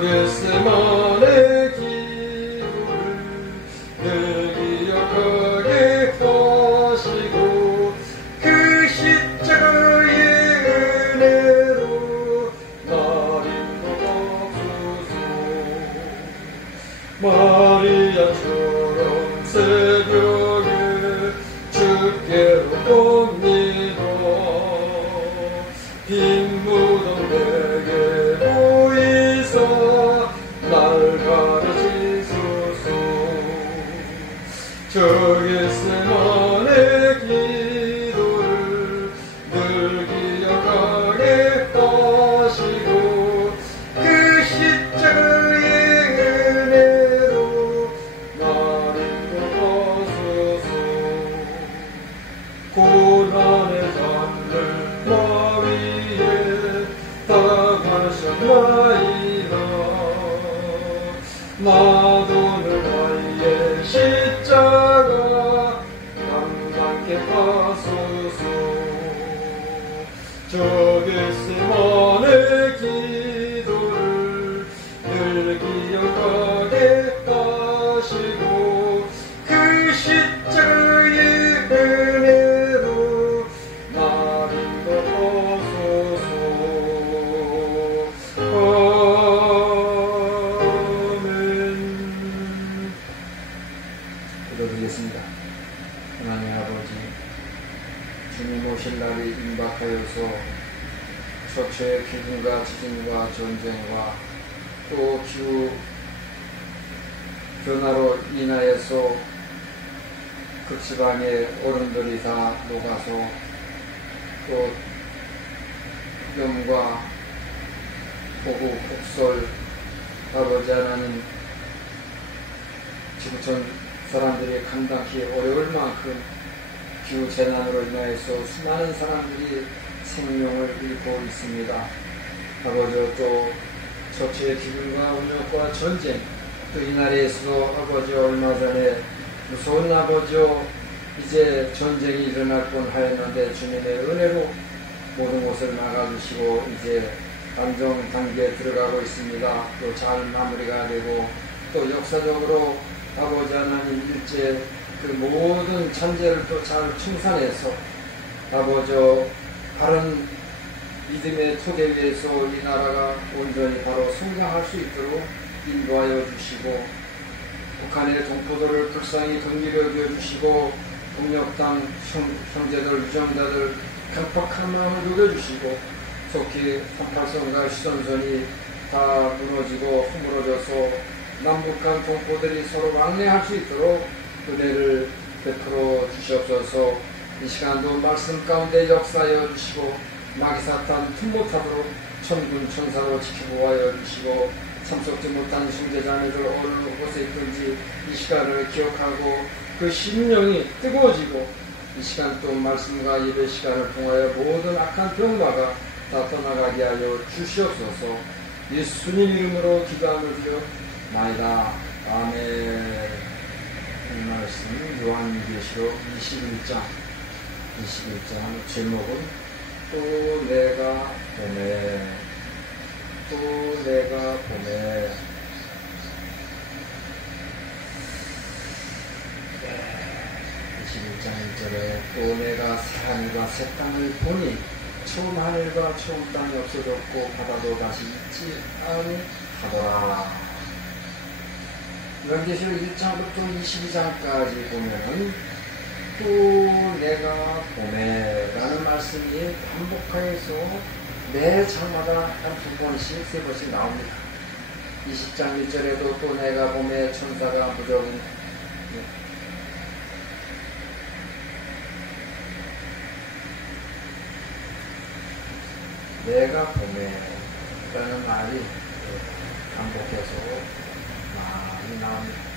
겟세마네 기도를 늘 기억하게 하시고 그 십자가의 은혜로 날 인도하소서. 마리아처럼 새벽에 주께로 옵니다. 빈 무덤 내게 보이사 날 가르치소서. 저 겟세마네 기도를 늘 기억하게 하시고 그 십자가의 은혜로 날 인도하소서. 고난의 담을 나 위에 당하셨나이다. 나도 늘 나의 십자가 감당케 하소서. 저 겟세마네 기도를 늘 기억하게 하시고 그 십자가의 은혜로 날 인도하소서. 아멘. 기도드리겠습니다. 하나님 아버지, 주님 오실 날이 임박하여서 서초의 기근과 지진과 전쟁과 또 기후 변화로 인하여서 그 지방의 어른들이 다 녹아서 또 염과 폭우, 폭설, 아버지 하나님 지구촌 사람들이 감당하기 어려울 만큼 기후재난으로 인하여서 수많은 사람들이 생명을 잃고 있습니다. 아버지, 또 서초의 기근과 운역과 전쟁, 또 이 나라에서도 아버지 얼마 전에 무서운 아버지요 이제 전쟁이 일어날 뻔하였는데 주님의 은혜로 모든 것을 막아주시고 이제 안정 단계에 들어가고 있습니다. 또 잘 마무리가 되고 또 역사적으로 아버지 하나님 일제 그 모든 잔재를 또 잘 청산해서 아버지 바른 믿음의 토대 위에서 이 나라가 온전히 바로 성장할 수 있도록 인도하여 주시고 북한의 동포들을 불쌍히 긍휼히 여겨주시고 폭력당 형제들, 유정자들 강팍한 마음을 녹여주시고 속히 38선과 휴전선이 다 무너지고 허물어져서 남북한 동포들이 서로 왕래할 수 있도록 은혜를 베풀어 주시옵소서. 이 시간도 말씀 가운데 역사하여 주시고 마귀사탄 틈못하도록 천군 천사로 지켜보아여 주시고 참석지 못한 형제자매들 어느 곳에 있든지 이 시간을 기억하고 그 심령이 뜨거워지고 이 시간 또 말씀과 예배 시간을 통하여 모든 악한 병마가 다 떠나가게 하여 주시옵소서. 예수님 이름으로 기도함을 드려나이다. 아멘. 이 말씀 요한계시록 21장 제목은 또 내가 보매, 또 내가 보매. 21장 1절에 또 내가 새하늘과 새 땅을 보니 처음 하늘과 처음 땅이 없어졌고 바다도 다시 있지 아니하더라. 요한계시록 1장부터 22장까지 보면은 또 내가 보매라는 말씀이 반복하여서 매 장마다 한 두 번씩, 세 번씩 나옵니다. 20장 1절에도 또 내가 보매 천사가 무적은 내가 보매라는 말이 반복해서 많이 나옵니다.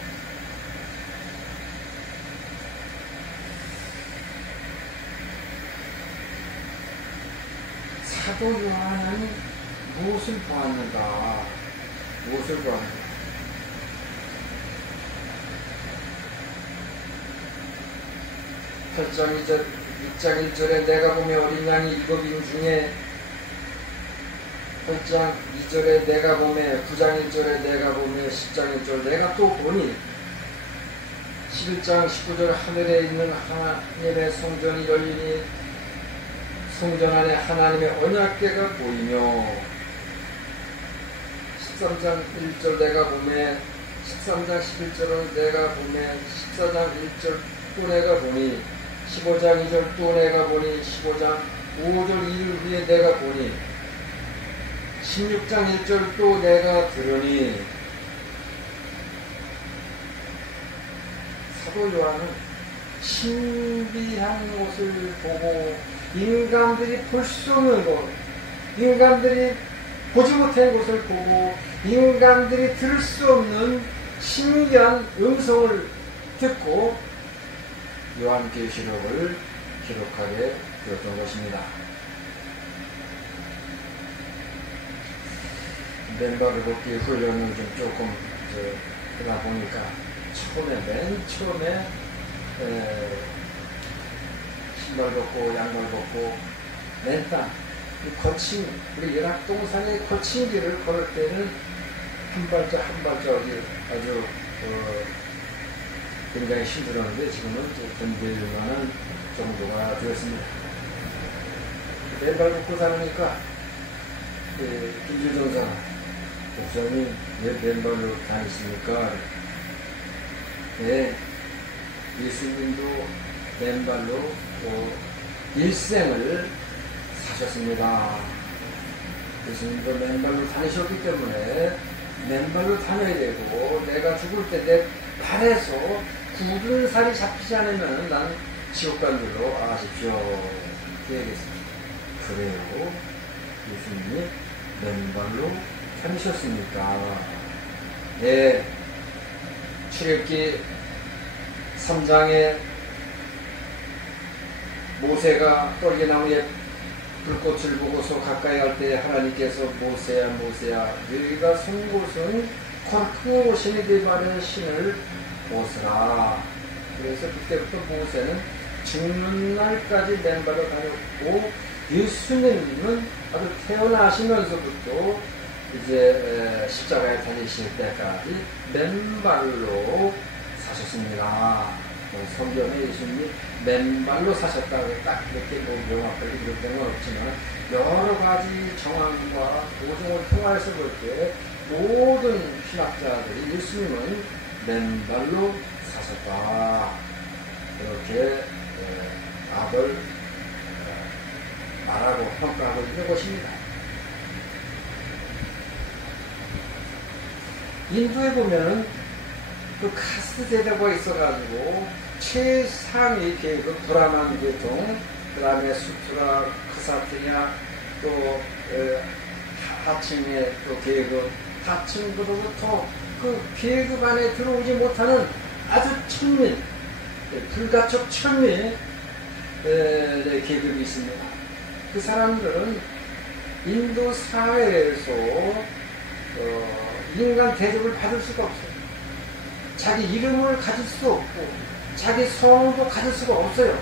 사도 요한은 무엇을 보았는가? 무엇을 보았는가? 8장 2절, 6장 1절에 내가 보며 어린 양이 일곱 인 중에 8장 2절에 내가 보매, 9장 1절에 내가 보매, 10장 1절 내가 또 보니, 11장 19절 하늘에 있는 하나님의 성전이 열리니 성전 안에 하나님의 언약궤가 보이며, 13장 1절 내가 보매, 13장 11절은 내가 보매, 14장 1절 또 내가 보니, 15장 2절 또 내가 보니, 15장 5절 2일 후에 내가 보니, 16장 1절 또 내가 들으니. 사도 요한은 신비한 곳을 보고 인간들이 볼 수 없는 곳, 인간들이 보지 못한 곳을 보고 인간들이 들을 수 없는 신기한 음성을 듣고 요한계시록을 기록하게 되었던 것입니다. 맨발을 걷기 훈련을 좀 조금 하다 보니까 맨 처음에 신발 벗고 양말 벗고 맨땅 거친, 우리 연합동산의 거친 길을 걸을 때는 한 발짝 한 발짝이 아주 굉장히 힘들었는데 지금은 견딜 만한 정도가 되었습니다. 맨발 벗고 다니니까 김주정사 목사님 왜 맨발로 다니십니까? 네, 예수님도 맨발로 일생을 사셨습니다. 예수님도 맨발로 다니셨기 때문에 맨발로 다녀야 되고, 내가 죽을 때 내 발에서 굳은 살이 잡히지 않으면 난 지옥 간 줄로 아십시오. 이렇게 얘기했습니다. 그래요, 예수님이 맨발로 다니셨습니까? 네, 출애굽기 3장에 모세가 떨기나무에 불꽃을 보고서 가까이 갈 때 하나님께서 모세야 모세야 너희가 선 곳은 큰 오신이 네 발에 신을 벗으라. 그래서 그때부터 모세는 죽는 날까지 맨발로 다녔고, 예수님은 아주 태어나시면서부터 이제 십자가에 다니실 때까지 맨발로 사셨습니다. 성경에 예수님이 맨발로 사셨다고 딱 이렇게 명확하게 기록된 건 없지만, 여러 가지 정황과 오종을 통해서 볼 때 모든 신학자들이 예수님은 맨발로 사셨다, 이렇게 답을 말하고 평가하고 있는 것입니다. 인도에 보면은 그 카스트 제도가 있어가지고 최상위 계급 브라만 계통, 그 다음에 수트라, 크사트리아, 또 하층의 또 계급, 하층으로부터 그 계급 안에 들어오지 못하는 아주 천민, 불가촉 천민 계급이 있습니다. 그 사람들은 인도 사회에서 인간 대접을 받을 수가 없어요. 자기 이름을 가질 수 없고 자기 성도 가질 수가 없어요.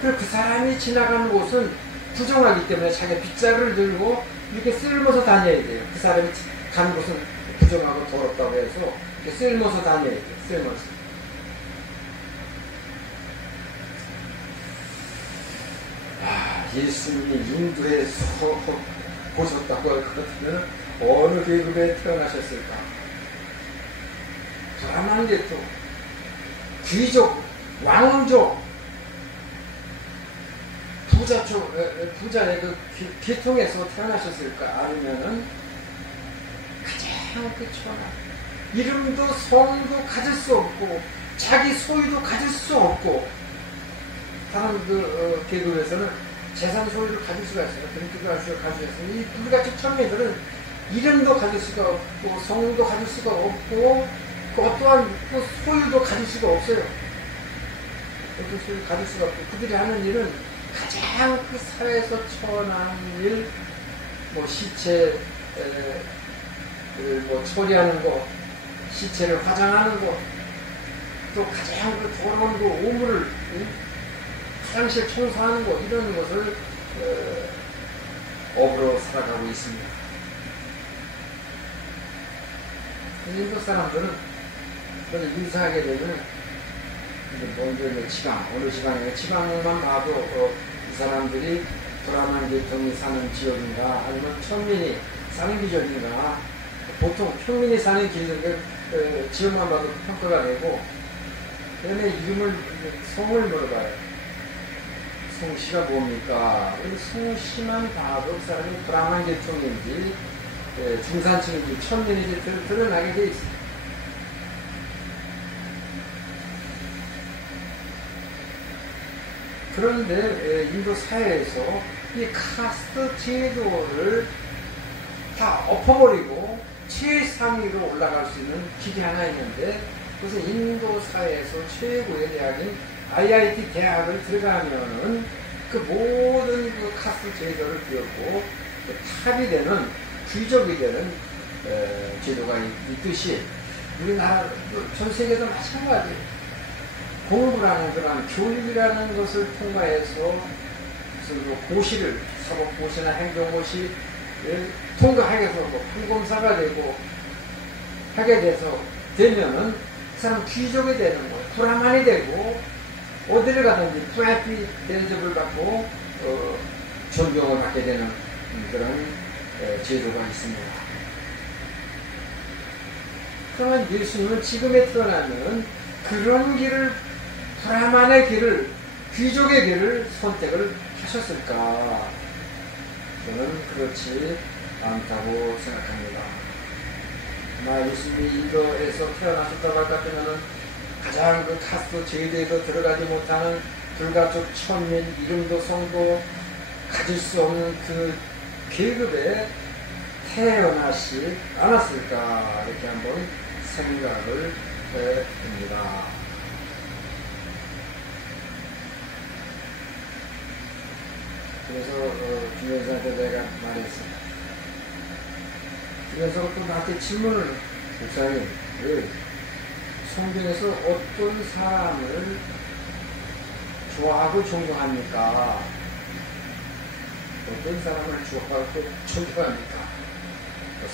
그리고 그 사람이 지나가는 곳은 부정하기 때문에 자기 빗자루를 들고 이렇게 쓸모서 다녀야 돼요. 그 사람이 가는 곳은 부정하고 더럽다고 해서 이렇게 쓸모서 다녀야 돼요. 쓸모서. 예수님이 인도에서 보셨다고 하거든요. 어느 계급에 태어나셨을까? 브라만 계통, 귀족, 왕족, 부자의 그 계통에서 태어나셨을까? 아니면은 가장 그 천하, 이름도 성도 가질 수 없고 자기 소유도 가질 수 없고, 다른 그 계급에서는 재산 소유를 가질 수가 있어요. 등기를 가질 수가 있어요. 이 불가촉 천민들은 이름도 가질 수가 없고 성도 가질 수가 없고 그 어떠한 그 소유도 가질 수가 없어요. 어떤 소유 가질 수가 없고, 그들이 하는 일은 가장 그 사회에서 천한 일, 뭐 시체 뭐 처리하는 거, 시체를 화장하는 거, 또 가장 그 더러운 그 오물을 화장실 청소하는 거, 이런 것을 업으로 살아가고 있습니다. 인도 사람들은 유사하게 되면 먼저 지방, 어느 지방에 지방만 봐도 이 사람들이 불안한 계통이 사는 지역인가 아니면 천민이 사는 지역인가 보통 평민이 사는 지역만 봐도 평가가 되고 그다음에 이름을 성을 물어봐요. 성씨가 뭡니까? 성씨만 봐도 그 사람이 불안한 계통인지 중산층인지 천민인지 드러나게 돼 있어요. 그런데 인도 사회에서 이 카스트 제도를 다 엎어버리고 최상위로 올라갈 수 있는 길이 하나 있는데 그것은 인도 사회에서 최고의 대학인 IIT 대학을 들어가면은 그 모든 그 카스트 제도를 비웠고 그 탑이 되는 귀족이 되는 제도가 있듯이 우리나라 전 세계도 마찬가지예요. 공부라는 그런 교육이라는 것을 통과해서 무슨 뭐 고시를 사법고시나 행정고시를 통과하게 해서 뭐 판검사가 되고 하게 되면은 그 사람 귀족이 되는 거예요. 브라만이 되고 어디를 가든지 VIP 대접을 받고 존경을 받게 되는 그런 제도가 있습니다. 그러면 예수님은 지금에 태어나면 그런 길을 브라만의 길을 귀족의 길을 선택을 하셨을까? 저는 그렇지 않다고 생각합니다. 아마 예수님이 인도에서 태어나셨다고 할 것 같으면 가장 그 카스트 제도에도 들어가지 못하는 불가족 천민 이름도 성도 가질 수 없는 그 계급에 태어나지 않았을까 이렇게 한번 생각을 해봅니다. 그래서 김현사한테 내가 말했습니다. 그래서 또 나한테 질문을 목사님 성경에서 어떤 사람을 좋아하고 존경합니까? 어떤 사람을 좋아하고 존경합니까?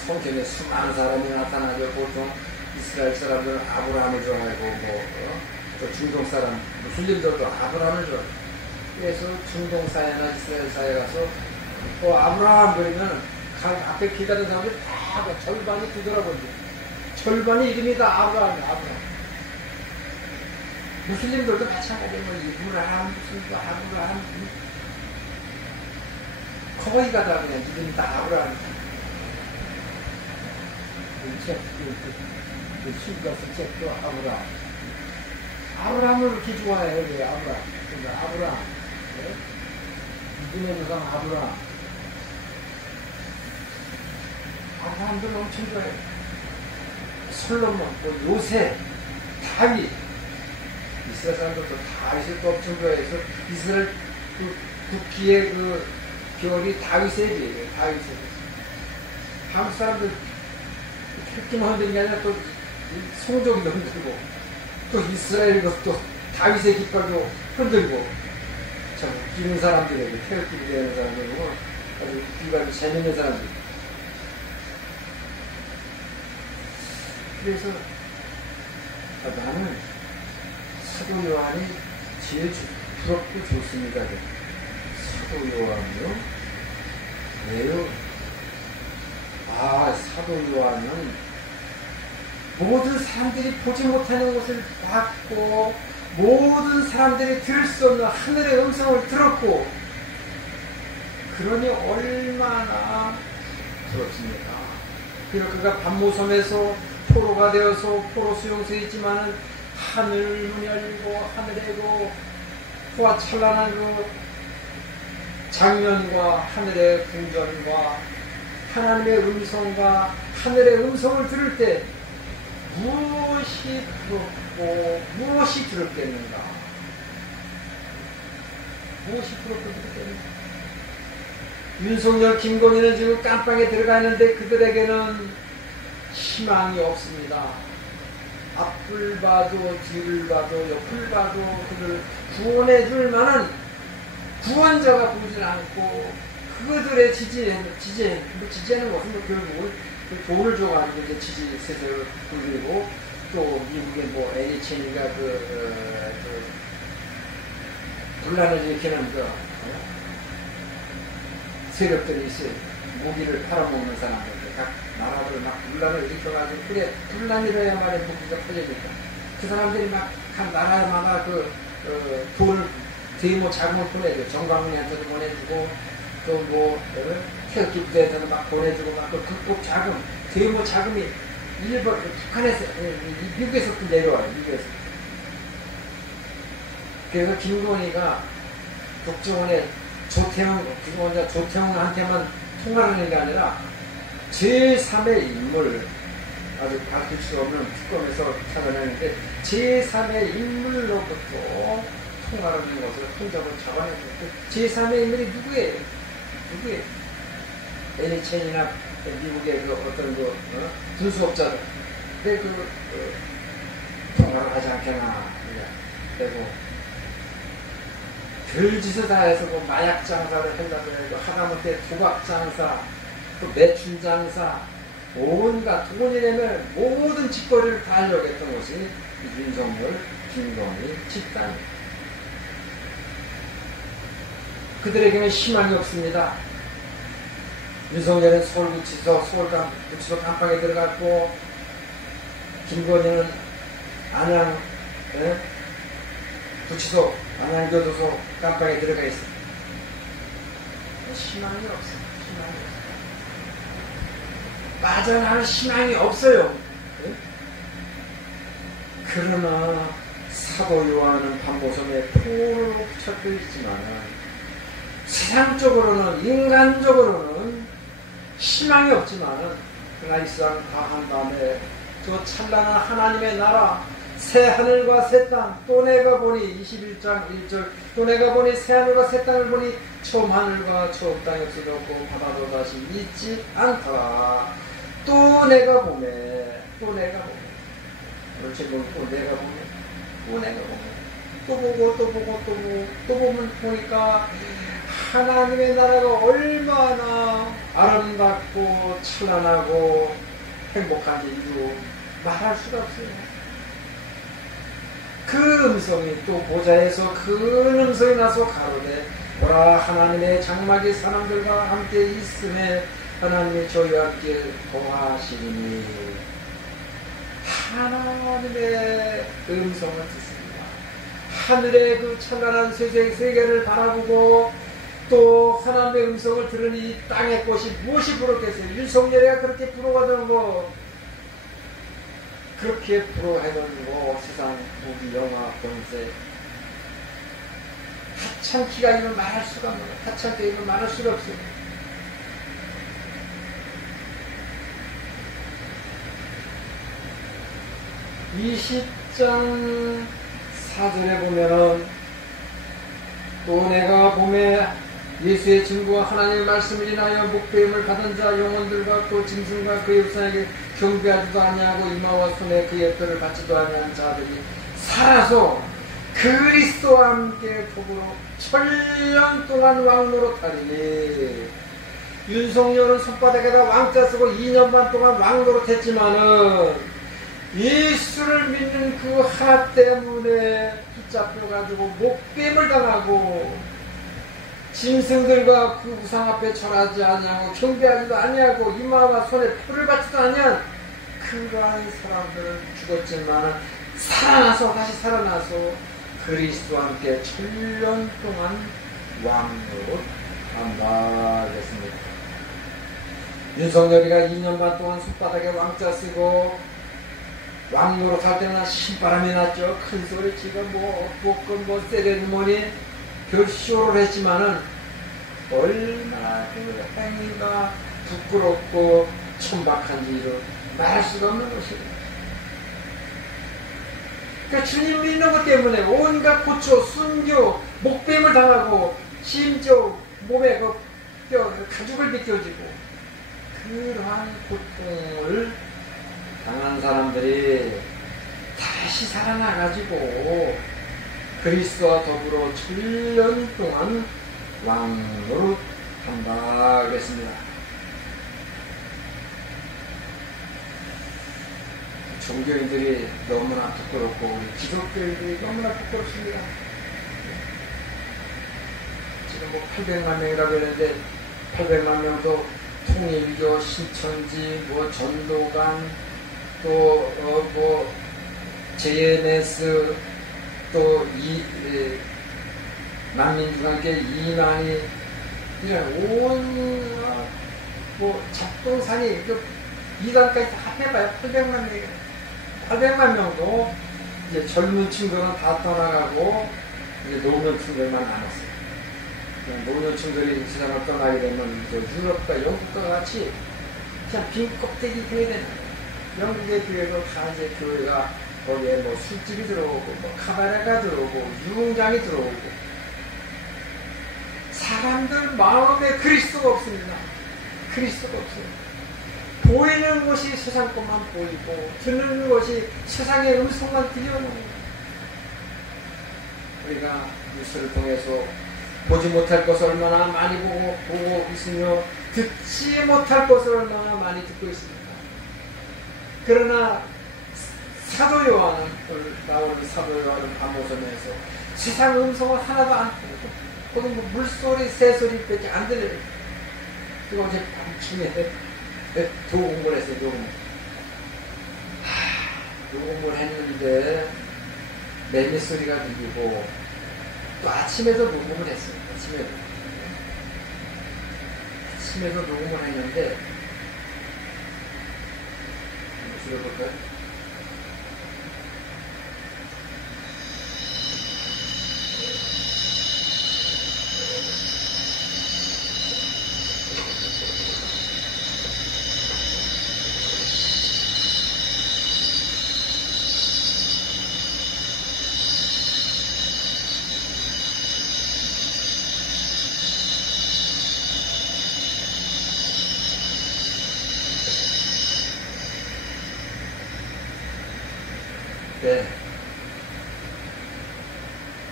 성경에 수많은 사람이 나타나죠. 보통 이스라엘 사람들은 아브라함을 좋아하고 또 중동 사람 무슬림들도 아브라함을 좋아하고 그래서 중동 사회나 이스라엘 사회에 가서 아브라함 그러면 앞에 기다리는 사람들이 다 절반이 뒤돌아본대. 절반이 이름이 다 아브라함이야. 아브라함. 무슬림들도 마찬가지예요. 이브라함 무슨 아브라함 거기가 다 그냥 이름이 다 아브라함이야. 신가서 책도 아브라함. 아브라함을 그렇게 좋아해요. 왜 아브라함? 그러니까 아브라함. 믿음의 조상 아브라함. 아브라함도 엄청 좋아해요. 솔로몬, 또 요새, 다윗. 이스라엘 사람들도 다윗을 또 엄청 좋아해서 이스라엘 국기의 그 별이 다윗의 별이에요. 다윗의 별. 한국 사람들 획기만 흔드는 게 아니라 또 송종도 흔들고 또 이스라엘 것도 다윗의 깃발도 흔들고 참 웃기는 사람들이에요. 태극기를 대하는 사람들이고 아주 웃기고 재밌는 사람들. 그래서 나는 사도 요한이 제일 부럽고 좋습니다. 사도 요한이요? 왜요? 사도 요한은 모든 사람들이 보지 못하는 것을 봤고 모든 사람들이 들을 수 없는 하늘의 음성을 들었고 그러니 얼마나 부럽습니까? 그리고 그가 반모섬에서 포로가 되어서 포로 수용소에 있지만은 하늘 문이 열리고 하늘의 그 호화 찬란한 그 장면과 하늘의 궁전과 하나님의 음성과 하늘의 음성을 들을 때 무엇이 부럽고 무엇이 두렵겠는가? 무엇이 부럽고 두렵겠는가? 윤석열, 김건희는 지금 깜빵에 들어가 있는데 그들에게는 희망이 없습니다. 앞을 봐도 뒤를 봐도 옆을 봐도 그를 구원해 줄 만한 구원자가 보질 않고 그들의 지지하는 것은 뭐 결국은 그 돈을 줘가지고 이제 지지세를 굴리고, 또 미국의 뭐 NHN이가 분란을 일으키는 세력들이 있어요. 무기를 팔아먹는 사람들, 각 나라들 막 분란을 일으켜가지고, 그래, 분란이 일어야만이 무기가 팔리니까. 그 사람들이 막 각 나라마다 돈을, 대모 자금을 보내줘. 정광훈이한테도 보내주고, 또 뭐, 태극기 부대한테도 막 보내주고, 막 그 극복 자금, 대모 자금이 일본, 북한에서, 미국에서도 내려와요, 미국에서. 그래서 김건희가 국정원에 조태웅한테만 통화를 하는 게 아니라 제3의 인물, 아주 밝힐 수 없는 특검에서 찾아내는데 제3의 인물로부터 통화를 하는 것을 흔적을 잡아냈는데, 제3의 인물이 누구예요? NHN이나 미국의 어떤 군수업자들. 근데 통화를 하지 않겠나. 그리고 별짓을 다 해서 마약 장사를 하려고 해도, 하다못해 도박 장사, 또 매춘 장사, 온갖 돈이라면 모든 짓거리를 다 하려고 했던 것이 윤석열, 김건희 집단입니다. 그들에게는 희망이 없습니다. 윤석열은 서울구치소 깜빵에 들어갔고, 김건희는 안양 구치소, 안양교도소 깜빵에 들어가 있습니다. 희망이 없어요. 빠져나갈 희망이 없어요. 네? 그러나 사도 요한은 판모섬에 포로 붙잡혀 있지만, 세상적으로는, 인간적으로는 희망이 없지만, 그러나 이 세상 다 한 다음에 저 찬란한 하나님의 나라, 새 하늘과 새 땅, 또 내가 보니 21장 1절, 또 내가 보니 새 하늘과 새 땅을 보니 처음 하늘과 처음 땅이 없어졌고 바다도 다시 있지 않더라. 또 내가 보매. 오늘 제목은 또 내가 보매. 또 보면 보니까 하나님의 나라가 얼마나 아름답고 찬란하고 행복한지 이루 말할 수가 없어요. 그 음성이 또 보좌에서 그 음성이 나서 가로되, 오라 하나님의 장막이 사람들과 함께 있음에 하나님이 저희와 함께 동하시리니. 하나님의 음성을 듣습니다. 하늘의 그 찬란한 세계를 바라보고 또 하나님의 음성을 들으니 땅의 것이 무엇이 부럽겠어요? 윤석열이가 그렇게 부러가 되는 거, 그렇게 부러워해놓고 세상 무기, 영화, 본세 하찮기가 이걸 말할 수가 없어요. 하찮게 이걸 말할 수가 없어요. 이 10장 4절에 보면은, 또 내가 봄에 예수의 증거와 하나님의 말씀을 인하여 목배임을 받은 자 영혼들과 또 짐승과 그의 우상에게 경배하지도 아니하고 이마와 손에 그의 뼈를 받지도 아니한 자들이 살아서 그리스도와 함께 복으로 천년 동안 왕노릇하리니. 윤석열은 손바닥에다 왕자 쓰고 2년 반 동안 왕노릇했지만은 예수를 믿는 그 하나 때문에 붙잡혀가지고 목뱀을 당하고 짐승들과 그 우상 앞에 절하지 아니하고 경배하지도 아니하고 이마와 손에 표를 받지도 아니한 그러한 사람들은 죽었지만 다시 살아나서 그리스도와 함께 천년 동안 왕으로 한다 그랬습니다. 윤석열이가 2년 반 동안 손바닥에 왕자 쓰고 왕노릇 할 때는 신바람이 났죠. 큰 소리 치고 뭐 세레모니 별쇼를 했지만은 얼마나 그 행위가 부끄럽고 천박한지를 말할 수가 없는 것이에요. 그러니까 주님 믿는 것 때문에 온갖 고초, 순교, 목뱀을 당하고 심지어 몸에 그 뼈, 가죽을 벗겨지고 그러한 고통을 당한 사람들이 다시 살아나가지고 그리스도와 더불어 천년 동안 왕노릇 한다 그랬습니다. 종교인들이 너무나 부끄럽고 우리 기독교인들이 너무나 부끄럽습니다. 지금 뭐 800만 명이라고 했는데 800만 명도 통일교, 신천지, 뭐 전도관, 또 뭐 JNS, 또 만민중앙교회 이만희 이런 온 뭐 작동산이 이단까지 다 해봐야 800만 명이에요. 800만 명도 이제 젊은 층들은 다 떠나가고 이제 노년층들만 남았어요. 노년층들이 세상을 떠나게 되면 이제 유럽과 영국과 같이 그냥 빈 껍데기 교회 되는 거예요. 영국의 교회도 다 이제 교회가 거기에 뭐 술집이 들어오고 뭐 카바레가 들어오고 유흥장이 들어오고 사람들 마음에 그리스도가 없습니다. 그리스도가 없어요. 보이는 것이 세상 것만 보이고 듣는 것이 세상의 음성만 들려오는 거예요. 우리가 뉴스를 통해서 보지 못할 것을 얼마나 많이 보고 있으며 듣지 못할 것을 얼마나 많이 듣고 있습니다. 그러나 사도 요한은 나오는 사도 요한은 암호서면에서 세상 음성은 하나도 안 듣고 거기 뭐 물소리 새소리밖에 안 들려요. 그리고 어제 밤중에 도공부를 했어요. 도공부를 했는데 매미 소리가 들리고 또 아침에도 녹음을 했어요. 아침에도 녹음을 했는데 들어볼까요? 네.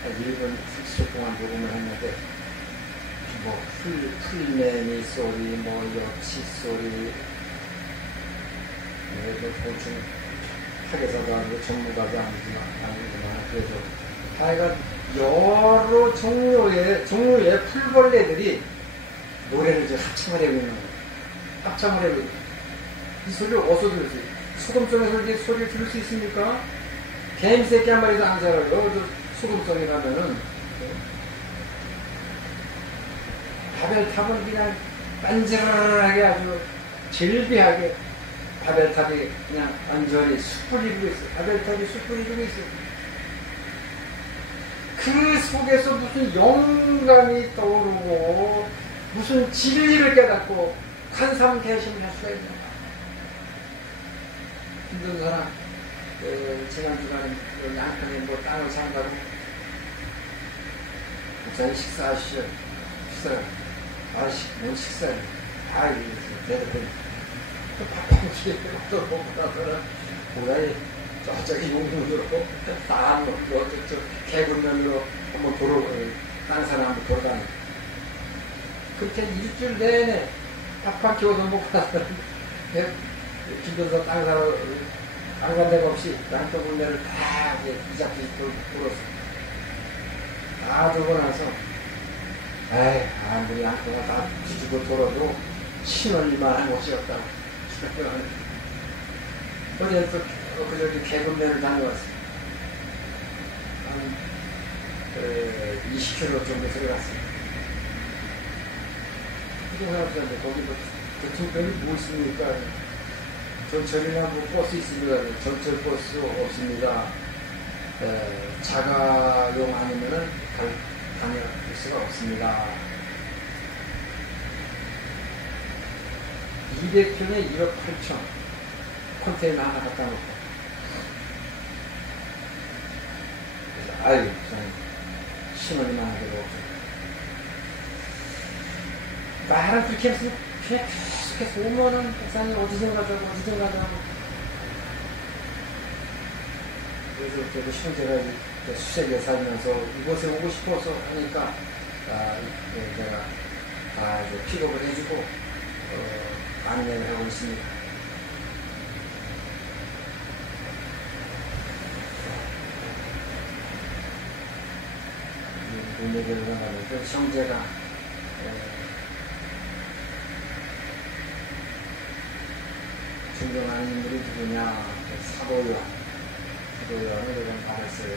1분 10초 동안 녹음을 했는데, 뭐, 풀매미 소리, 뭐, 여치 소리, 뭐, 보충, 학예사도 아니고 전문가도 아니지만, 그래서, 하여간 여러 종류의 풀벌레들이 노래를 이제 합창을 하고 있는 거예요. 합창을 하고 있는 거예요. 이 소리를 어디서 들을 수 있어요? 소금성에서 이 소리를 들을 수 있습니까? 개미새끼 한 마리도 안 살아요. 소금성이라면은. 바벨탑은 그냥 빤지르르하게 아주 질비하게 바벨탑이 그냥 완전히 숯불 이루고 있어요. 바벨탑이 숯불 이루고 있어요. 그 속에서 무슨 영감이 떠오르고 무슨 진리를 깨닫고 환삼개심을 할 수가 있는 거야. 힘든 사람, 지난주간에 양평에 뭐 땅을 산다고 목사님 식사하시죠. 식사를 뭔 식사를 대답해 밥한끼 또 먹고 나서는 뭐야 저기 용문으로 다 놓고 저 개군면으로 한번 땅산에 한번 돌아다니 그렇게 일주일 내내 밥 한 끼 얻어 먹고 나서는 기도서 땅산 데가 없이 양쪽 군대를 다 이잡히 돌았어. 다 돌고 나서 아무리 양쪽을 다 뒤집어 돌아도 신을 만한 곳이 없다고 어제 또 그저기 개군면을 다녀왔어요. 한 20km 정도 들어갔어요. 부동산업자인데 거기 뭐 교통편이 뭐 있습니까? 전철이나 뭐 버스 있습니다. 전철 버스 없습니다. 자가용 아니면은 다닐 수가 없습니다. 200평에 1억 8천 컨테이너 하나 갖다 놓고 그래서 저는 신혼이 많아도 없어요. 말은 그렇게 해서 계속해서 오면은 목사님 어디든 가자고 그래서 저도 형제가 수색에 살면서 이곳에 오고 싶어서 하니까 내가 다 픽업을 해주고 안내를 하고 있습니다. 문제를 나가면서 형제가 존경하는 인물이 누구냐? 사도요한을 그냥 말했어요.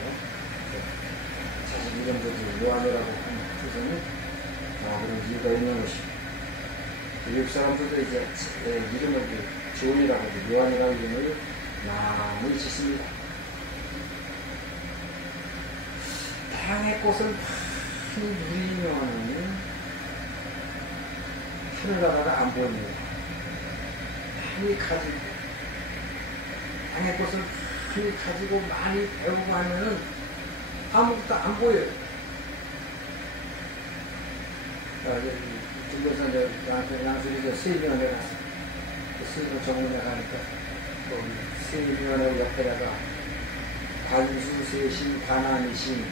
자식 이름도 요한이라고 한 후손이 그런 이유가 있는 것이고, 미국 사람들도 이제 이름을 존이라고 요한이라는 이름을 많이 짓습니다. 태양의 꽃을 많이 누리면은 하늘나라가 안 보입니다. 많이 가지고, 태양의 꽃을 많이 가지고 많이 배우고 하면은 아무것도 안 보여요. 들려서 이제 양수리 수의위원회 가서 수의위원 정문에 가니까 수의위원회 옆에다가 관수세신 관함이신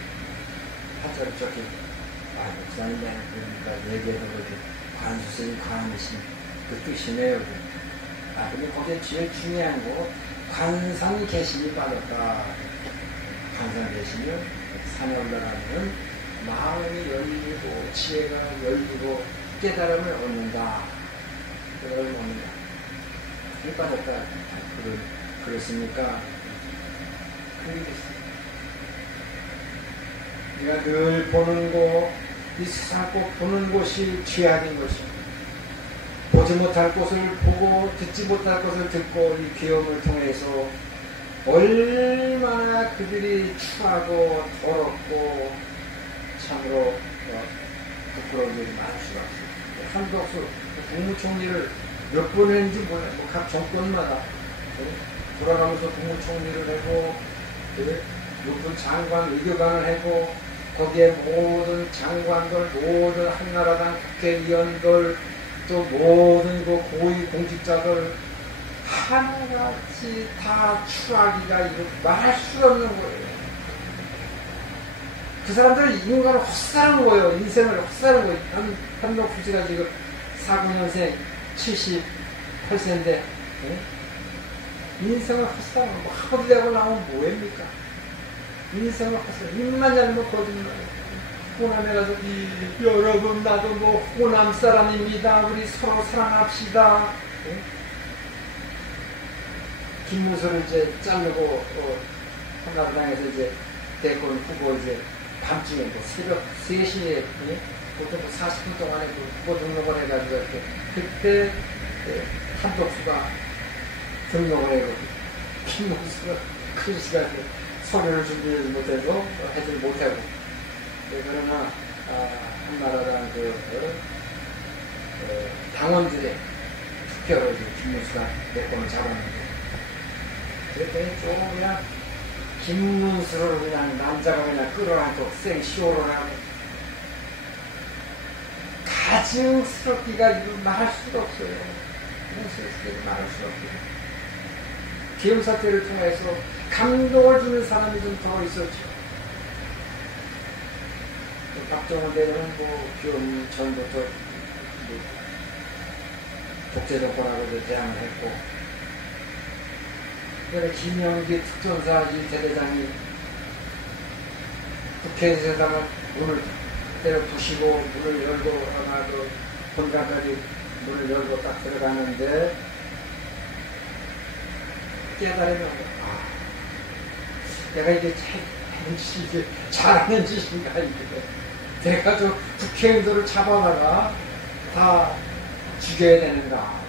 하자로 적혀 목사님 그러니까 얘기해서 그렇게 관수세신 관함이신 그 뜻이네요. 근데 거기에 제일 중요한 거 관상 계심이 빠졌다. 관상 계심이 산에 올라가면 마음이 열리고 지혜가 열리고 깨달음을 얻는다. 깨달음을 얻는다. 힘 빠졌다. 그렇습니까? 우리가 늘 보는 곳, 이 세상 꼭 보는 곳이 죄악인 것입니다. 보지 못할 곳을 보고 듣지 못할 것을 듣고 이 귀여움을 통해서 얼마나 그들이 추하고 더럽고 참으로 부끄러운 일이 많을 수가 없습니다. 한덕수 국무총리를 몇 번 했는지 몰라요. 각 정권마다 돌아가면서 국무총리를 하고 높은 장관, 외교관을 하고 거기에 모든 장관들, 모든 한나라당 국회의원들, 또 모든 그 고위 공직자들 하나같이 다 추하기가 말할 수 없는 거예요. 그 사람들은 인간을 헛사는 거예요. 인생을 헛사는 거예요. 한덕수 씨가 지금 49년생 78세인데 인생을 헛사는 거예요. 하버드 대학을 나오면 뭐합니까? 인생을 헛사는 입만 열면 거짓말이에요. 호남에 가서 여러분 나도 뭐 호남 사람입니다. 우리 서로 사랑합시다. 김문수를 이제 자르고 한나라당에서 이제 대권 후보 이제 밤중에 뭐 새벽 3시에 보통 40분 동안에 후보 등록을 해가지고 이렇게 그때 한덕수가 등록을 해고 김문수가 큰 시간에 서류를 준비를 못해서 하지 못하고 그러나 한나라당 당원들의 투표로 김문수가 대권을 잡았는데 그랬더니 좀 그냥 김문수를 그냥 남자가 그냥 끌어안고 생쇼를 하고 가증스럽기가 말할 수가 없어요. 가증스럽기가 말할 수가 없어요. 기름 사태를 통해서 감동을 주는 사람이 좀 더 있었죠. 박정원 대통령은 기업 전부터 독재정권하고 대항을 했고, 그런데 김영기 특전사 이 대대장이 국회의사당을 문을 때려 부시고 문을 열고 아마 그 본관까지 문을 열고 딱 들어가는데 깨달으면 내가 이게 잘하는 짓인가 이게. 내가 저 국회의원들을 잡아다가 다 죽여야 되는가.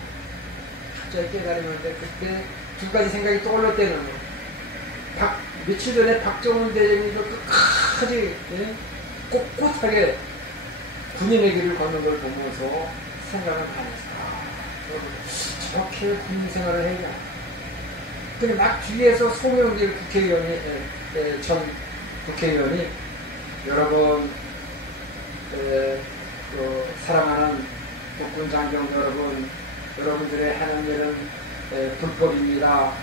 갑자기 깨달으는데 그때 두 가지 생각이 떠올릴 때는 며칠 전에 박정원 대장이 끝까지 꼿꼿하게 군인의 길을 걷는 걸 보면서 생각을 하면서 저렇게 군인 생활을 해야. 근데 막 뒤에서 송영길 전 국회의원이 여러분 사랑하는 국군 장병 여러분, 여러분들의 하는 일은 불법입니다.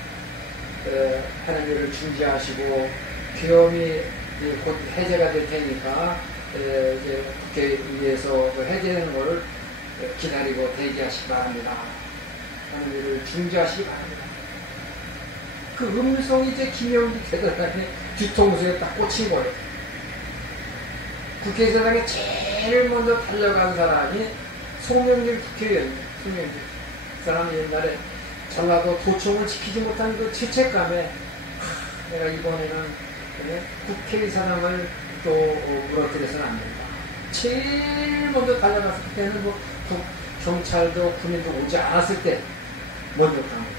하는 일을 중지하시고 계엄이 곧 해제가 될 테니까 이제 국회의회에서 해제하는 걸 기다리고 대기하시기 바랍니다. 하는 일을 중지하시기 바랍니다. 그 음성이 이제 김영기 대단하게 뒤통수에 딱 꽂힌 거예요. 국회의장에 제일 먼저 달려간 사람이 송영길 국회의원이에요. 송영길. 그 사람이 옛날에 전라도 도청을 지키지 못한 그 죄책감에 내가 이번에는 국회의사장을 또 무너뜨려서는 안 된다. 제일 먼저 달려갔을 때는 뭐 경찰도 군인도 오지 않았을 때 먼저 간 거예요.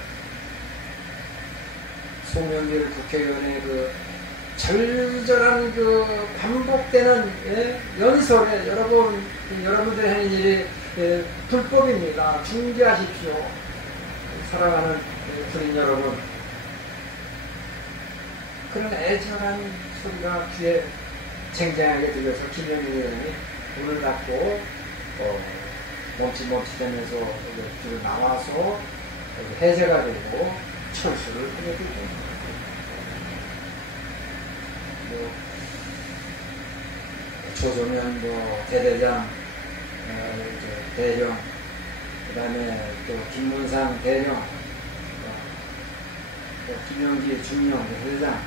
송영길 국회의원의 그 절절한 그 반복되는 연설에 여러분들이 하는 일이 불법입니다. 중지하십시오. 사랑하는 군인 여러분, 그런 애절한 소리가 귀에 쟁쟁하게 들려서 김영일 의원이 문을 닫고 멈칫멈칫하면서 뒤로 나와서 해제가 되고 철수를 하게 되고, 조선현 대대장, 대령, 그 다음에 또 김문상 대령, 또 김영기 중령 대대장,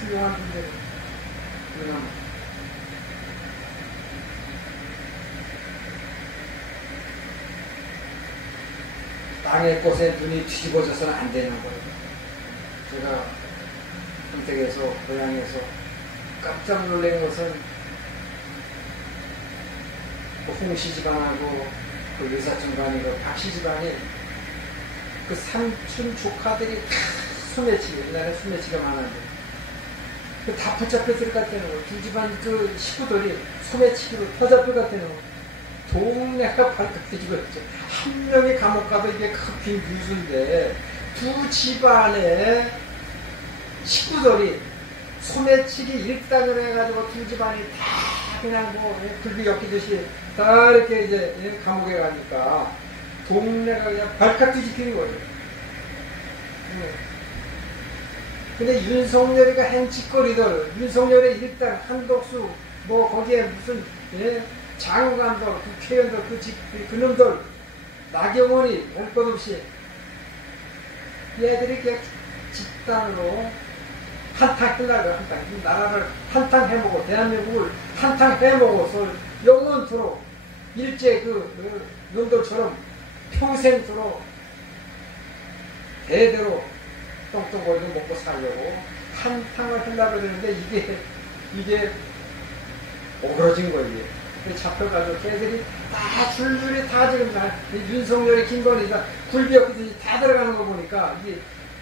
훌륭한 분들, 땅의 꽃에 눈이 뒤집어져서는 안 되는 거예요. 제가 선택에서 고향에서 깜짝 놀란 것은 홍씨 집안하고 그 의사청관이 그 박씨 집안이 그 삼촌 조카들이 다 소매치기, 옛날에 소매치기가 많았는데 그 다 붙잡혀 들어갔다는 거. 두 집안 그 식구들이 소매치기로 터잡혀 갔다는 거. 동네가 발칵 뒤집어졌죠. 한 명이 감옥 가도 이게 큰 뉴스인데 두 집안의 식구들이 소매치기 일당을 해가지고 두 집안이 다 그냥 굴비 엮이듯이 다 이렇게 이제 감옥에 가니까 동네가 그냥 발칵 뒤집히는 거예요. 근데 윤석열이가 한 짓거리들, 윤석열의 일당, 한덕수, 거기에 무슨 장관들, 국회의원들, 그놈들, 나경원이 할 것 없이 얘들이 그냥 집단으로 한탕 하려고 나라를 한탕 해먹고 대한민국을 한탕 해먹어서 영원토록 일제 그 놈들처럼 평생토록 대대로 똥똥거리고 먹고 살려고 한탕을 하려고 그러는데 이게 오그러진 거예요. 잡혀가지고 걔들이 다 줄줄이 다 지금 윤석열의 김건희 다 굴비역듯이 다 들어가는 거 보니까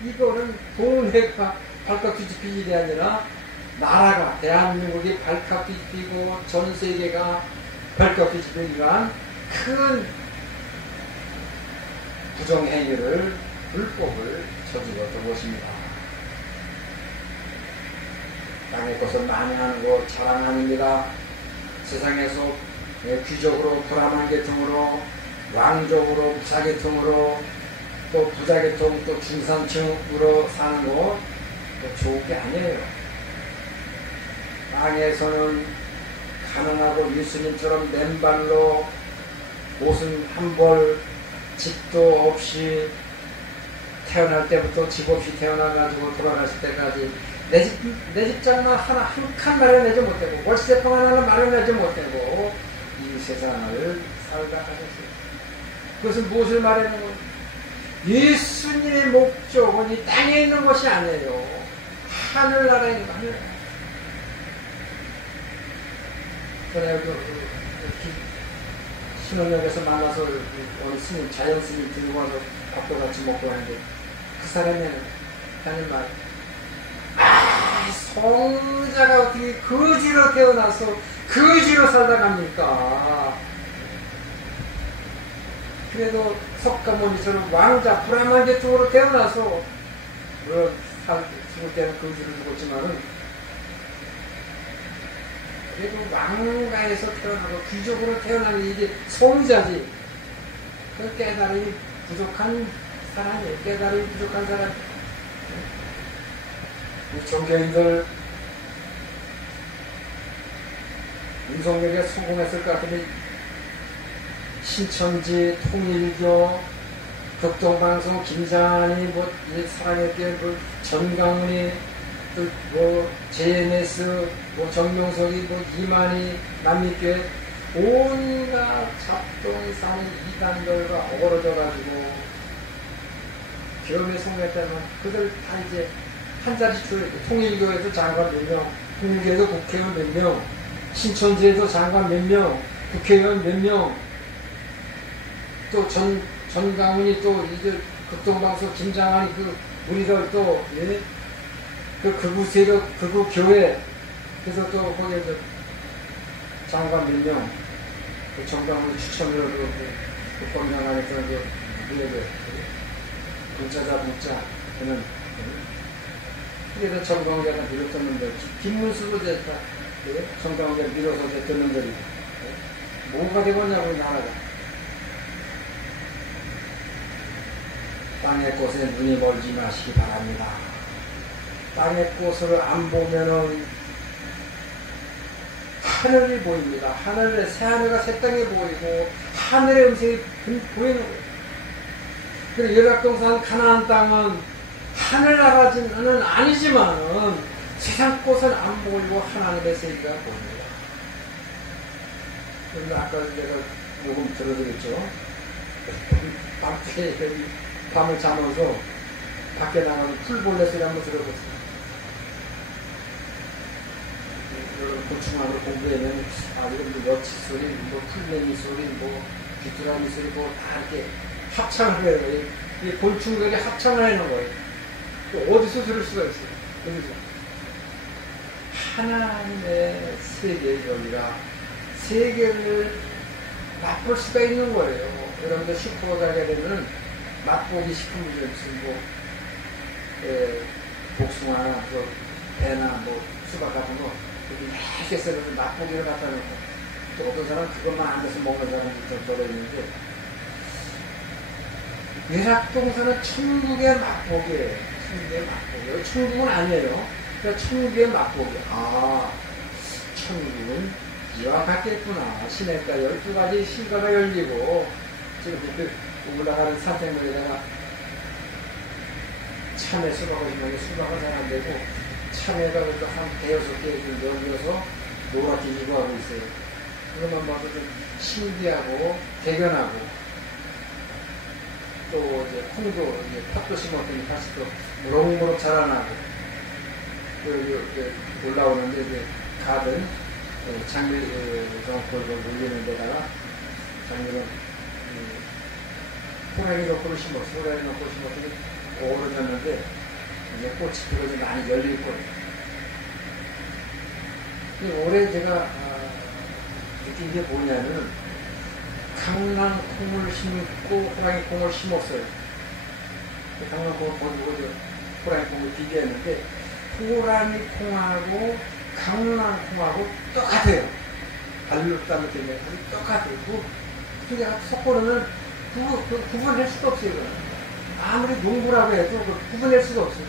이거는 동네가 발칵 뒤집힐 일이 아니라 나라가 대한민국이 발칵 뒤집히고 전 세계가 발칵 뒤집힐 이러한 큰 부정행위를 불법을 저질렀던 것입니다. 땅의 것을 만회하는 것 자랑합니다. 세상에서 귀족으로 불안한 계통으로 왕족으로 부사계통으로 또 부자계통 또 중산층으로 사는 거 좋은 게 아니에요. 땅에서는 가난하고 예수님처럼 맨발로 옷은 한 벌 집도 없이 태어날 때부터 집 없이 태어나가지고 돌아가실 때까지 내 집 장만 한 칸 마련하지 못하고 월세방 하나 마련하지 못하고 이 세상을 살다 가셨어요. 그것은 무엇을 말하는 거예요? 예수님의 목적은 이 땅에 있는 것이 아니에요. 하늘나라에 있는 거, 하늘나라. 전에 신혼역에서 만나서 어느 스님, 자연 스님 들고 와서 밥도 같이 먹고 하는데 그 사람이 하는 말, 성자가 어떻게 거지로 태어나서 거지로 살다 갑니까? 그래도 석가모니처럼 왕자 브라만 계통으로 태어나서 물론 죽을 때는 거지로 죽었지만은 그래도 왕가에서 태어나고 귀족으로 태어나는 이게 성자지. 그 깨달음이 부족한 사람이에요. 깨달음이 부족한 사람. 우리 종교인들 윤석열이가 성공했을 것 같은데 신천지, 통일교, 극동방송, 김장한이, 사랑했게, 전강훈이, 또, JMS, 정명석이, 이만희, 남미교회, 온갖 잡동이 사는 이단들과 어우러져가지고, 기업에 성공했다면, 그들 다 이제, 한 자리 줄에, 통일교에도 장관 몇 명, 통일교에도 국회의원 몇 명, 신천지에도 장관 몇 명, 국회의원 몇 명, 또 전강훈이 또 이제 극동방송 김장한이 우리들 또, 예? 극우 세력, 극우 교회, 그래서 또 거기에 장관 몇 명, 전강훈이 추천으로 법령안에서 문자자 문자, 그는, 그래서 전광훈이가 밀었던 놈들, 김문수도 됐다. 전광훈이가 밀어서 됐던 놈들이. 뭐가 되겠냐고, 나라가. 땅의 꽃에 눈이 멀지 마시기 바랍니다. 땅의 꽃을 안 보면은 하늘이 보입니다. 하늘에 새하늘과 새 땅이 보이고 하늘의 음색이 보이는 거예요. 그리고 열악동산 가나안 땅은 하늘나라는 아니지만은 세상 꽃은 안 보이고 하나님의 세계가 보입니다. 그런데 아까 내가 녹음 들어드렸죠. 밤새 밤을 자면서 밖에 나가서 풀벌레 소리 한번 들어보세요. 고충하고 공부하면, 이런 여치 소리, 풀매미 소리, 귀뚜라미 소리, 다 이렇게 합창을 해요. 이 곤충들이 합창을 하는 거예요. 어디서 들을 수가 있어요? 여기서. 하나님의 세계, 여기가 세계를 맛볼 수가 있는 거예요. 여러분들 슈퍼 가게 되면 맛보기 식품을 좀 쓰고, 복숭아나, 배나, 수박 같은 거, 이렇게 썰어서 맛보기를 갖다 놓고, 또 어떤 사람은 그것만 앉아서 먹는 사람이 좀 덜어 있는데, 열악동산은 천국의 맛보기예요. 천국의 맛보기. 천국은 아니에요. 그러니까 천국의 맛보기. 천국은 이와 같겠구나. 시내가 12가지 신가가 열리고, 지금 그때 올라가는 산책로에다가 참외 수박을 심는데 수박은 잘 안 되고, 참외가 그래도 한 5-6개 열려서 노랗게 익어가고 있어요. 그것만 봐도 좀 신기하고, 대견하고, 또 이제 콩도, 이제 팥도 심었더니 다시 또 무럭무럭 자라나고, 이렇게 올라오는데, 이제 가든, 장미정골을 올리는 데다가, 장미는, 호랑이 덕분을 심었어. 호랑이 덕분을 심었더니 오르졌는데, 이제 꽃이 들어서 많이 열릴 거예요. 올해 제가, 느낀 게 뭐냐면, 강낭콩을 심고 호랑이 콩을 심었어요. 강낭콩을 보고 호랑이 콩을 비교했는데, 호랑이 콩하고 강낭콩하고 똑같아요. 발효했다는 때문에 똑같아요. 두 개가 섞어놓으면 구분할 수가 없어요. 아무리 농부라고 해도 구분할 수가 없어요.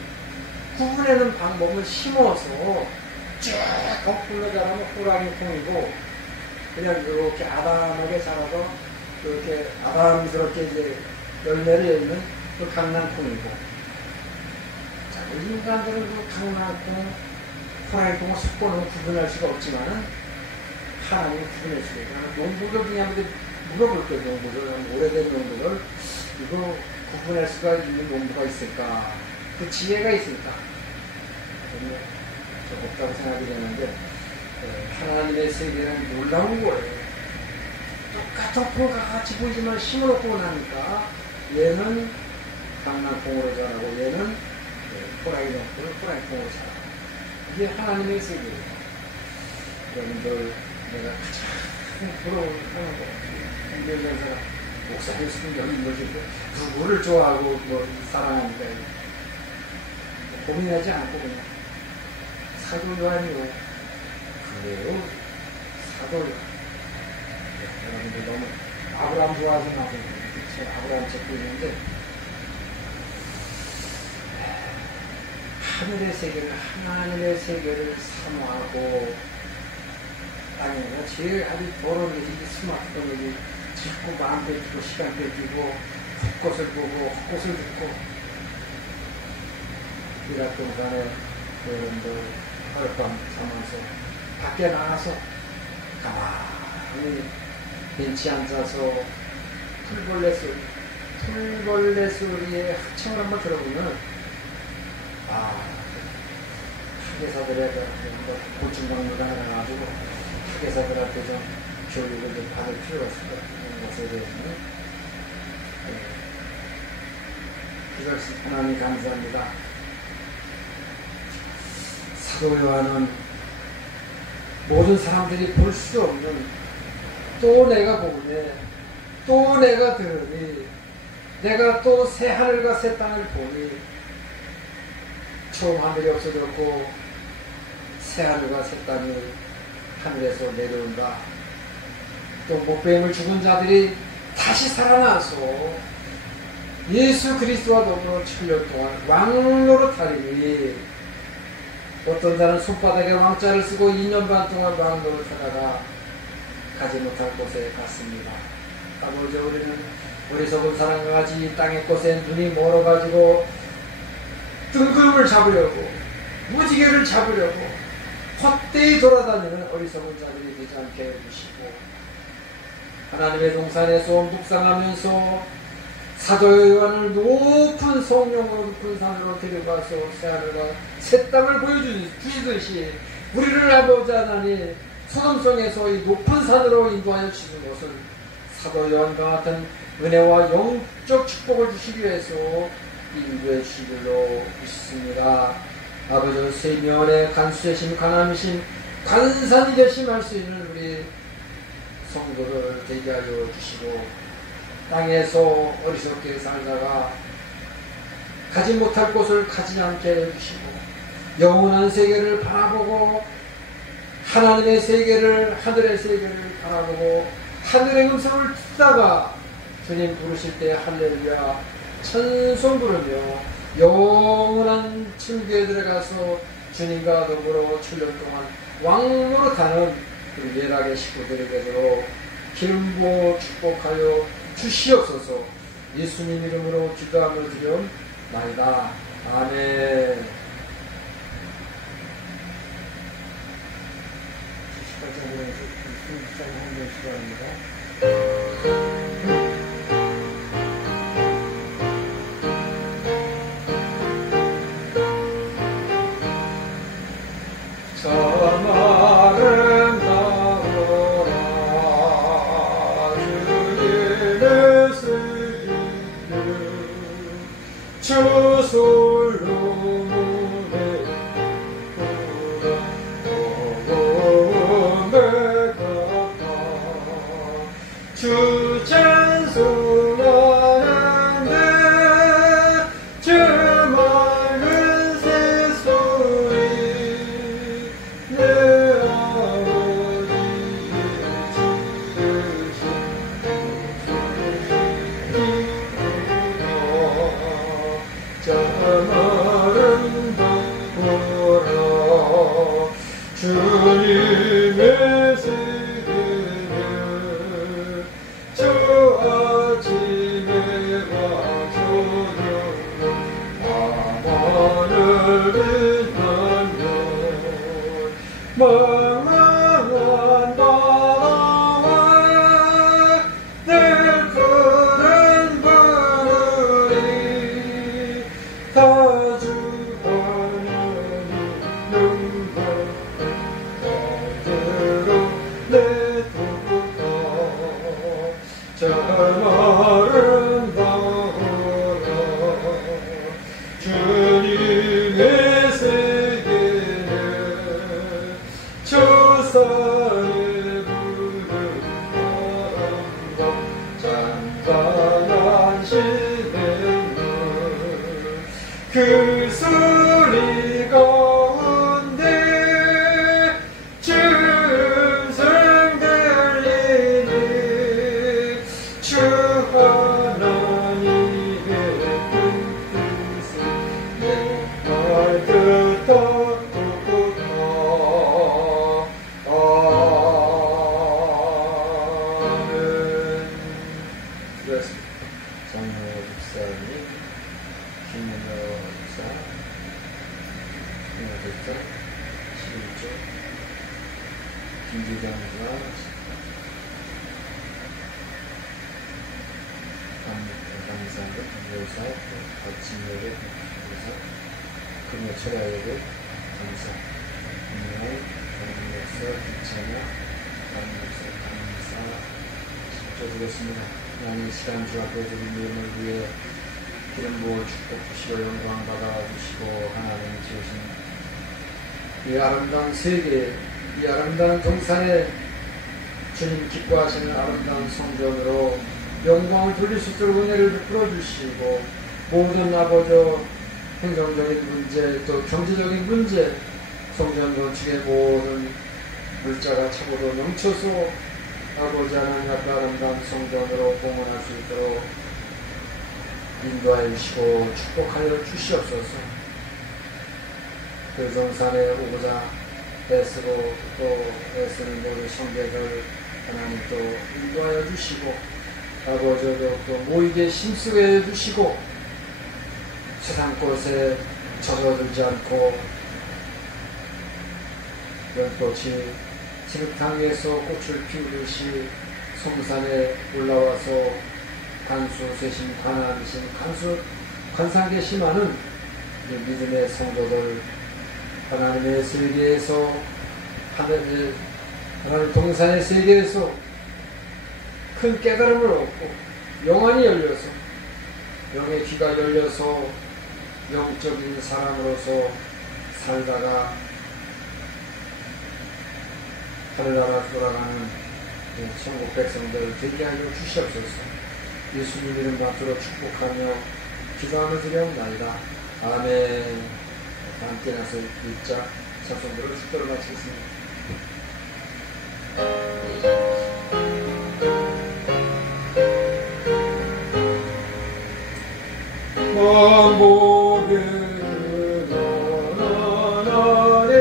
구분하는 방법은 심어서 쭉 거꾸로 자라면 호랑이 콩이고, 그냥 이렇게 아담하게 자라서 이렇게 아담스럽게 이제 열매를 열면 그 강낭콩이고, 자, 인간들은 그 강낭콩, 호랑이 콩을 섞어놓으면 구분할 수가 없지만은 하나님은 구분할 수가 있어요. 농부들 중에 한번 물어볼 거예요. 농부들, 오래된 농부들, 이거 구분할 수가 있는 농부가 있을까? 그 지혜가 있을까? 좀 없다고 생각이 되는데, 하나님의 세계는 놀라운 거예요. 똑같은 콩과 같이 보이지만 심어놓고 나니까 얘는 강낭콩으로 자라고 얘는 호랑이 콩으로 자라고. 이게 하나님의 세계예요. 여러분들, 내가 가장 부러운 하는 거. 김대전사가 목사님 순경인 것이 누구를 좋아하고 사랑하니까 고민하지 않고 그냥 사도 요한이요. 그래요? 사도 요한. 여러분들 너무 아브라함 좋아하지 마세요. 제가 아브라함 찾고 있는데, 하늘의 세계를, 하나님의 세계를 사모하고, 땅에서 제일 아주 더러운 것이 스마트폰이 자꾸 마음 뺏기고 시간 뺏기고 헛것을 보고 헛것을 듣고 이락 동산에 여러분들 하룻밤 자면서 밖에 나가서 가만히 벤치 앉아서 풀벌레 소리에 합창을 한번 들어보면 학예사들의 고충박물관 하나 가지고 학예사들한테 좀 교육을 좀 받을 필요가 있을 것 같은 것에 대해서는 이것이 하나님 감사합니다. 사도 요한은 모든 사람들이 볼 수 없는 또 내가 보니 또 내가 들으니 내가 또 새 하늘과 새 땅을 보니 처음 하늘이 없어졌고 새 하늘과 새 땅이 하늘에서 내려온다. 또 목배임을 죽은 자들이 다시 살아나서 예수 그리스도와 더불어 7년 동안 왕노릇 하리니 어떤 자는 손바닥에 왕자를 쓰고 2년 반 동안 왕노릇 하다가 가지 못할 곳에 갔습니다. 아버지, 우리는 어리석은 사람과 같이 이 땅의 곳에 눈이 멀어가지고 뜬구름을 잡으려고 무지개를 잡으려고 헛되이 돌아다니는 어리석은 자들이 되지 않게 해주시고 하나님의 동산에서 묵상하면서 사도 요한을 높은 성령으로 높은 산으로 데려가서 새하늘과 새 땅을 보여주시듯이 우리를 아버지 하나님 소돔성에서 이 높은 산으로 인도하여 주신 것은 사도 요한과 같은 은혜와 영적 축복을 주시기 위해서 인도해 주신 줄로 믿습니다. 아버지, 세면에 간수되심 가남이심 관산이 되심할 수 있는 우리 성도를 되게 하여 주시고 땅에서 어리석게 살다가 가지 못할 곳을 가지 않게 해주시고 영원한 세계를 바라보고 하나님의 세계를 하늘의 세계를 바라보고 하늘의 음성을 듣다가 주님 부르실 때 할렐루야 찬송 부르며 영원한 천국에 들어가서 주님과 더불어 7년 동안 왕노릇하는 우리 예락의 식구들이 되도록 기름 부어 축복하여 주시옵소서. 예수님 이름으로 기도하며 드리옵나이다. 아멘. 78장에서 승부장 한번 시간입니다. 그 소리 가운데 춤성 들리니 주 하나님의 뜻을 내 말 듣었구나. 아멘. 김문여 목사, 김문여 11조, 김기경과 감사합니다. 감사사, 진열의 감사, 금요철야예배 감사, 금요일 감사사, 기차냐, 감사, 기도드렸습니다. 하나님 시간 주앞에 우리 믿음을 위해 기름 부어 축복하시고 영광 받아주시고 하나님 주신 이 아름다운 세계, 이 아름다운 동산에 주님 기뻐하시는 아름다운 성전으로 영광을 돌릴 수 있도록 은혜를 베풀어 주시고 모든 아버지 행정적인 문제 또 경제적인 문제 성전 건축의 모든 물자가 차고도 넘쳐서 아버지 하나님 앞에 아름다운 성전으로 봉헌할 수 있도록 인도하여 주시고 축복하여 주시옵소서. 그 동산에 오고자 애쓰고 또 애쓰는 모든 성도들 하나님 또 인도하여 주시고 아버지도 또 모이게 힘쓰게 해주시고 세상 곳에 젖어들지 않고 연꽃이 진흙탕에서 꽃을 피우듯이 성산에 올라와서 간수세신 관함이신 관상계시마는 믿음의 성도들 하나님의 세계에서 하나님 동산의 세계에서 큰 깨달음을 얻고 영안이 열려서 영의 귀가 열려서 영적인 사람으로서 살다가 하늘나라 돌아가는 천국 백성들 되게 하여 주시옵소서. 예수님 이름 받들어 축복하며 기도하며 드려옵나이다. 아멘. 함께 나서 읽자. 자손들을 축도를 마치겠습니다. 왕복은 나날에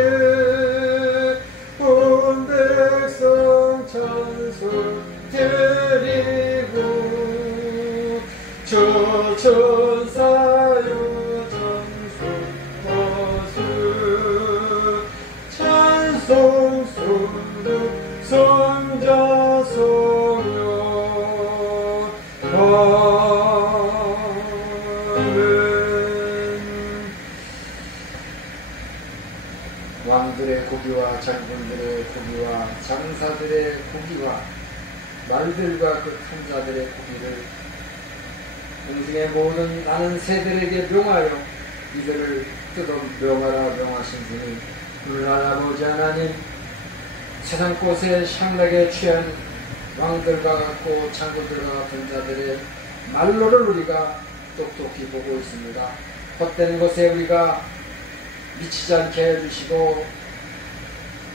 온 백성 찬송 드리고 저 천사여 찬송하수 찬송 소득 성자 성령 왕들의 고기와 장군들의 고기와 장사들의 고기와 말들과 그 탐자들의 고기를 공중의 모든 나는 새들에게 명하여 이들을 뜯어 명하라 명하신 분이 오늘날 아버지 하나님 세상 곳에 향락에 취한 왕들과 같고 장군들과 같은 자들의 말로를 우리가 똑똑히 보고 있습니다. 헛된 것에 우리가 미치지 않게 해주시고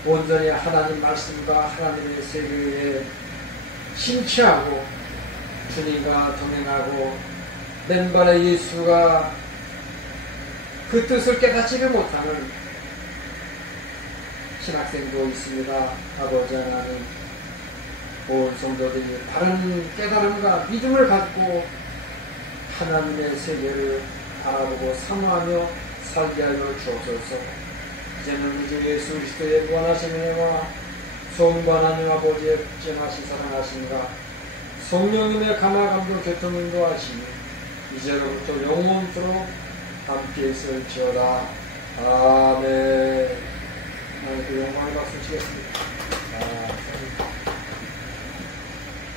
온전히 하나님 말씀과 하나님의 세계에 심취하고 주님과 동행하고 맨발의 예수가 그 뜻을 깨닫지를 못하는 신학생도 있습니다. 아버지 하나님 온 성도들이 바른 깨달음과 믿음을 갖고 하나님의 세계를 바라보고 사모하며 살게 하여 주옵소서. 이제는 우리 주 예수 그리스도의 무한하신 은혜와 성부 하나님 아버지의 극진하신 사랑하심과 성령님의 감화감동 교통 인도하시니 이제로부터 영원토록 함께 있을지어다. 아멘.